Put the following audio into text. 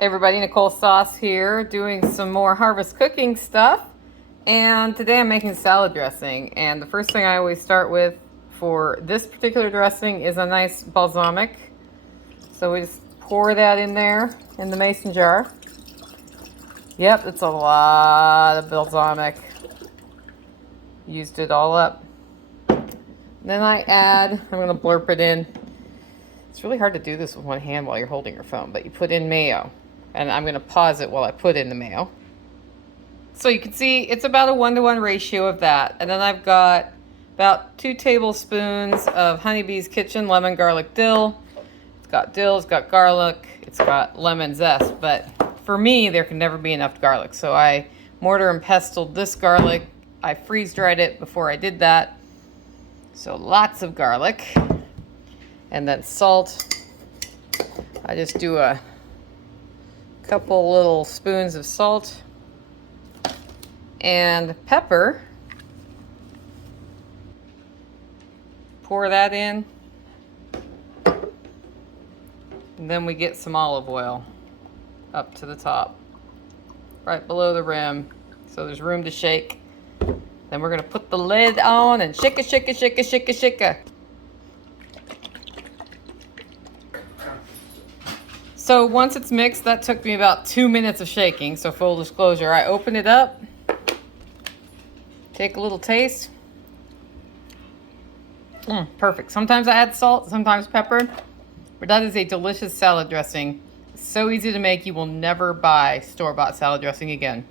Hey everybody, Nicole Sauce here, doing some more harvest cooking stuff. And today I'm making salad dressing. And the first thing I always start with for this particular dressing is a nice balsamic. So we just pour that in there in the mason jar. Yep, it's a lot of balsamic. Used it all up. Then I add, I'm going to blurp it in. It's really hard to do this with one hand while you're holding your phone, but you put in mayo. And I'm going to pause it while I put in the mayo. So you can see it's about a 1-to-1 ratio of that. And then I've got about 2 tablespoons of Honeybee's Kitchen lemon garlic dill. It's got dill, it's got garlic, it's got lemon zest. But for me, there can never be enough garlic. So I mortar and pestled this garlic. I freeze dried it before I did that. So lots of garlic. And then salt. I just do a couple little spoons of salt and pepper. Pour that in. And then we get some olive oil up to the top, right below the rim, so there's room to shake. Then we're gonna put the lid on and shake it, shake it, shake it, shake it, shake it. So once it's mixed, that took me about 2 minutes of shaking. So full disclosure, I open it up, take a little taste. Perfect. Sometimes I add salt, sometimes pepper, but that is a delicious salad dressing. It's so easy to make, you will never buy store-bought salad dressing again.